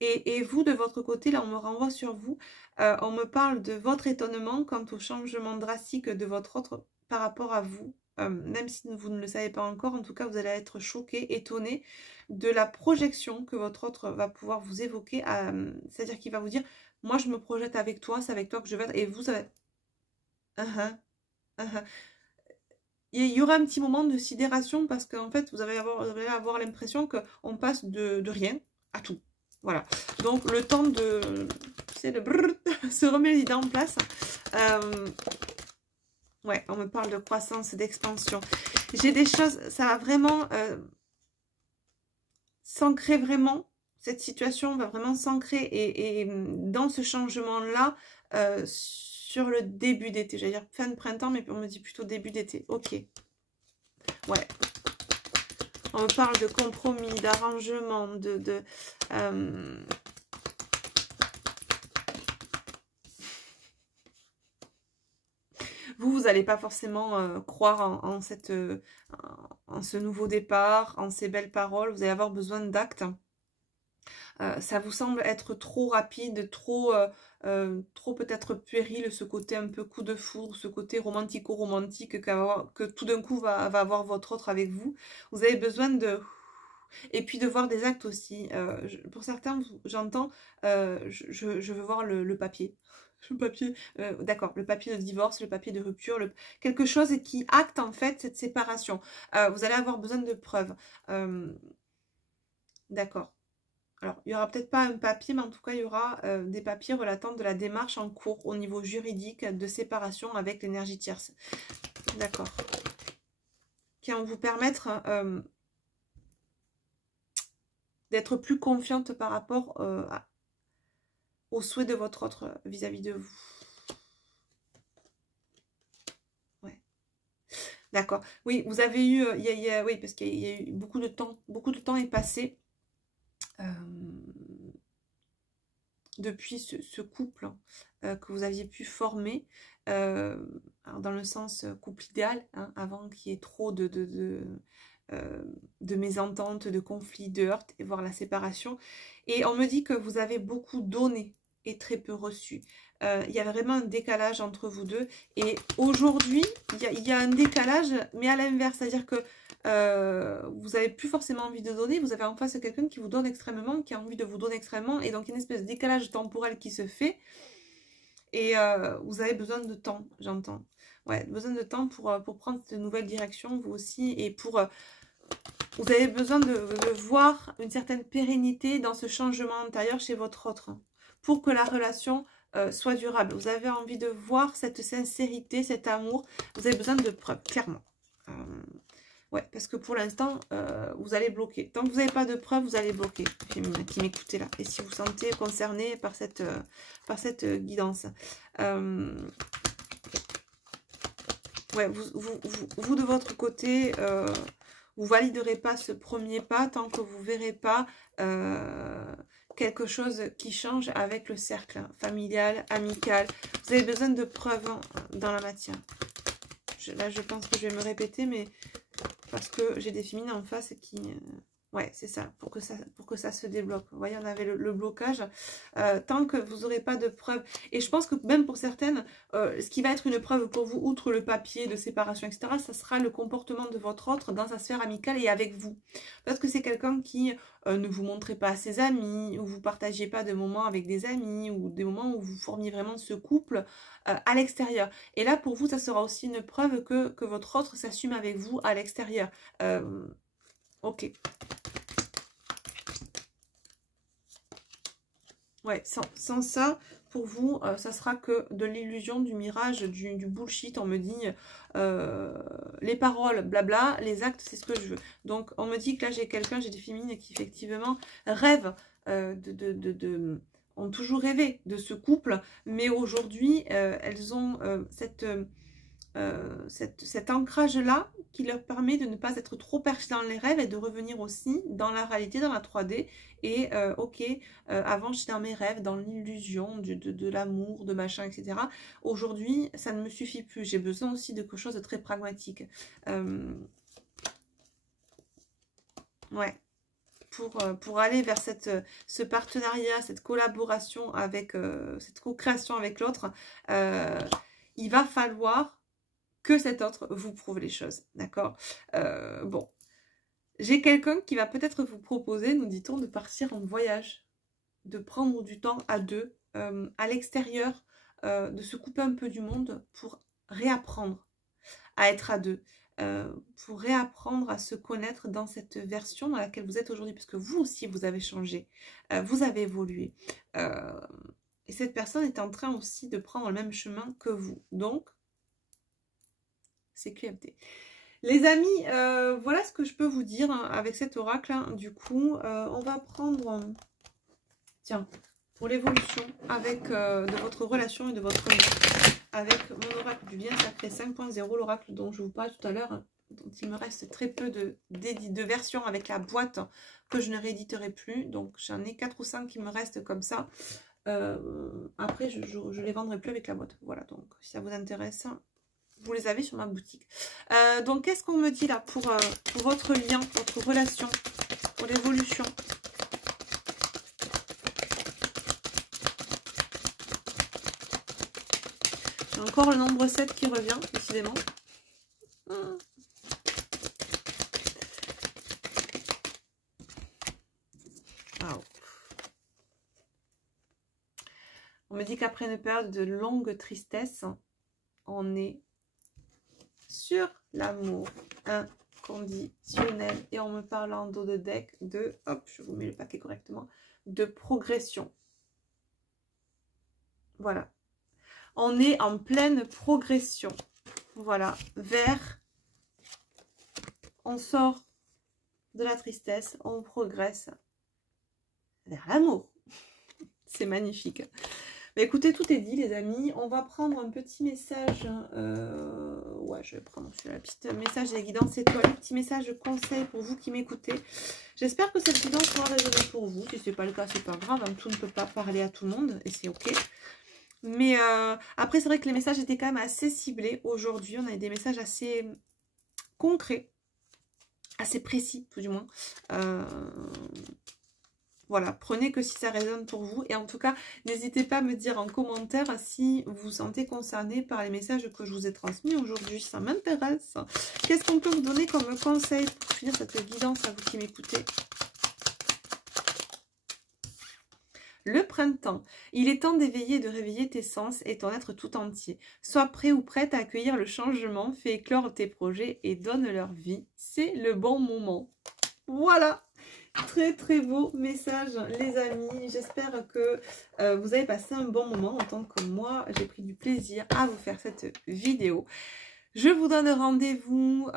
Et vous, de votre côté, là, on me renvoie sur vous, on me parle de votre étonnement quant au changement drastique de votre autre par rapport à vous. Même si vous ne le savez pas encore, en tout cas, vous allez être choqué, étonné de la projection que votre autre va pouvoir vous évoquer. C'est-à-dire qu'il va vous dire, moi, je me projette avec toi, c'est avec toi que je vais être. Et vous savez... Il y aura un petit moment de sidération parce qu'en fait, vous allez avoir l'impression qu'on passe de rien à tout. Voilà. Donc, le temps de... C'est le brrr, se remet les idées en place. Ouais, on me parle de croissance, d'expansion. J'ai des choses, ça va vraiment s'ancrer vraiment. Cette situation va vraiment s'ancrer et dans ce changement-là, sur le début d'été. J'allais dire fin de printemps, mais on me dit plutôt début d'été. Ok. Ouais. On me parle de compromis, d'arrangement, vous n'allez pas forcément croire en ce nouveau départ, en ces belles paroles. Vous allez avoir besoin d'actes. Ça vous semble être trop rapide, trop peut-être puéril, ce côté un peu coup de foudre, ce côté romantico-romantique que tout d'un coup va avoir votre autre avec vous. Vous avez besoin de... Et puis de voir des actes aussi. Pour certains, j'entends, je veux voir le papier. Le papier, d'accord, le papier de divorce, le papier de rupture, quelque chose qui acte en fait cette séparation. Vous allez avoir besoin de preuves. D'accord. Alors, il n'y aura peut-être pas un papier, mais en tout cas, il y aura des papiers relatant de la démarche en cours au niveau juridique de séparation avec l'énergie tierce. D'accord. Qui vont vous permettre d'être plus confiante par rapport aux souhaits de votre autre vis-à-vis de vous. Ouais. D'accord. Oui, vous avez eu... oui, parce qu'il y a eu beaucoup de temps est passé. Depuis ce couple que vous aviez pu former, alors dans le sens couple idéal, hein, avant qu'il y ait trop de mésentente, de conflit, de heurts, et voire la séparation. Et on me dit que vous avez beaucoup donné et très peu reçu. Il y a vraiment un décalage entre vous deux. Et aujourd'hui, il y a un décalage, mais à l'inverse. C'est-à-dire que vous n'avez plus forcément envie de donner. Vous avez en face quelqu'un qui vous donne extrêmement, qui a envie de vous donner extrêmement. Et donc, une espèce de décalage temporel qui se fait. Et vous avez besoin de temps, j'entends. Ouais, besoin de temps pour prendre cette nouvelle direction, vous aussi. Et pour... vous avez besoin de voir une certaine pérennité dans ce changement intérieur chez votre autre. Pour que la relation soit durable. Vous avez envie de voir cette sincérité, cet amour. Vous avez besoin de preuves, clairement. Ouais, parce que pour l'instant, vous allez bloquer. Tant que vous n'avez pas de preuves, vous allez bloquer. Qui m'écoutez là. Et si vous vous sentez concerné par cette guidance. Ouais, vous de votre côté, vous validerez pas ce premier pas tant que vous verrez pas quelque chose qui change avec le cercle familial, amical. Vous avez besoin de preuves dans la matière. Là, je pense que je vais me répéter, mais parce que j'ai des féminines en face qui... ouais, c'est ça, pour que ça se débloque. Vous voyez, on avait le blocage. Tant que vous n'aurez pas de preuves. Et je pense que même pour certaines, ce qui va être une preuve pour vous, outre le papier de séparation, etc., ça sera le comportement de votre autre dans sa sphère amicale et avec vous. Parce que c'est quelqu'un qui ne vous montrait pas à ses amis, ou vous ne partagiez pas de moments avec des amis, ou des moments où vous formiez vraiment ce couple à l'extérieur. Et là, pour vous, ça sera aussi une preuve que votre autre s'assume avec vous à l'extérieur. Ok. Ouais, sans ça, pour vous, ça sera que de l'illusion, du mirage, du bullshit. On me dit les paroles, blabla, les actes, c'est ce que je veux. Donc, on me dit que là, j'ai des féminines qui, effectivement, rêvent ont toujours rêvé de ce couple, mais aujourd'hui, elles ont cet ancrage-là qui leur permet de ne pas être trop perchées dans les rêves et de revenir aussi dans la réalité, dans la 3D. Et ok, avant j'étais dans mes rêves, dans l'illusion de l'amour, de machin, etc. Aujourd'hui, ça ne me suffit plus. J'ai besoin aussi de quelque chose de très pragmatique. Ouais. Pour aller vers ce partenariat, cette collaboration avec, cette co-création avec l'autre, il va falloir que cet autre vous prouve les choses, d'accord? Bon, j'ai quelqu'un qui va peut-être vous proposer, nous dit-on, de partir en voyage, de prendre du temps à deux, à l'extérieur, de se couper un peu du monde pour réapprendre à être à deux, pour réapprendre à se connaître dans cette version dans laquelle vous êtes aujourd'hui, parce que vous aussi, vous avez changé, vous avez évolué. Et cette personne est en train aussi de prendre le même chemin que vous. Donc, c'est QFD. Les amis, voilà ce que je peux vous dire hein, avec cet oracle. Hein. Du coup, on va prendre, tiens, pour l'évolution avec de votre relation et de votre vie, avec mon oracle du bien sacré 5.0, l'oracle dont je vous parlais tout à l'heure, hein, dont il me reste très peu de versions avec la boîte que je ne rééditerai plus. Donc, j'en ai 4 ou 5 qui me restent comme ça. Après, je les vendrai plus avec la boîte. Voilà, donc si ça vous intéresse... vous les avez sur ma boutique. Donc, qu'est-ce qu'on me dit là pour votre lien, votre relation, pour l'évolution? J'ai encore le nombre 7 qui revient, décidément. Wow. On me dit qu'après une période de longue tristesse, on est sur l'amour inconditionnel. Et on me parle en dos de deck de, hop, je vous mets le paquet correctement, de progression. Voilà. On est en pleine progression. Voilà. Vers, on sort de la tristesse, on progresse vers l'amour. C'est magnifique. Mais écoutez, tout est dit les amis. On va prendre un petit message. Ouais, je vais prendre sur la piste. Message des guidances étoiles. Petit message de conseil pour vous qui m'écoutez. J'espère que cette guidance sera résonnée pour vous. Si ce n'est pas le cas, c'est pas grave. Hein. Tout ne peut pas parler à tout le monde et c'est ok. Mais après, c'est vrai que les messages étaient quand même assez ciblés. Aujourd'hui, on a des messages assez concrets. assez précis, tout du moins. Voilà, prenez que si ça résonne pour vous. Et en tout cas, n'hésitez pas à me dire en commentaire si vous vous sentez concerné par les messages que je vous ai transmis aujourd'hui. Ça m'intéresse. Qu'est-ce qu'on peut vous donner comme conseil pour finir cette guidance à vous qui m'écoutez? Le printemps, il est temps d'éveiller et de réveiller tes sens et ton être tout entier. Sois prêt ou prête à accueillir le changement, fais éclore tes projets et donne leur vie. C'est le bon moment. Voilà, très très beau message les amis. J'espère que vous avez passé un bon moment autant que moi. J'ai pris du plaisir à vous faire cette vidéo. Je vous donne rendez-vous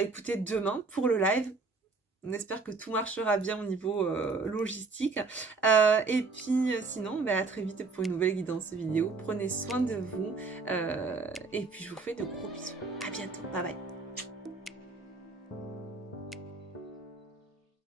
écoutez, demain pour le live. On espère que tout marchera bien au niveau logistique. Et puis sinon, à très vite pour une nouvelle guidance vidéo. Prenez soin de vous. Et puis je vous fais de gros bisous. À bientôt. Bye bye.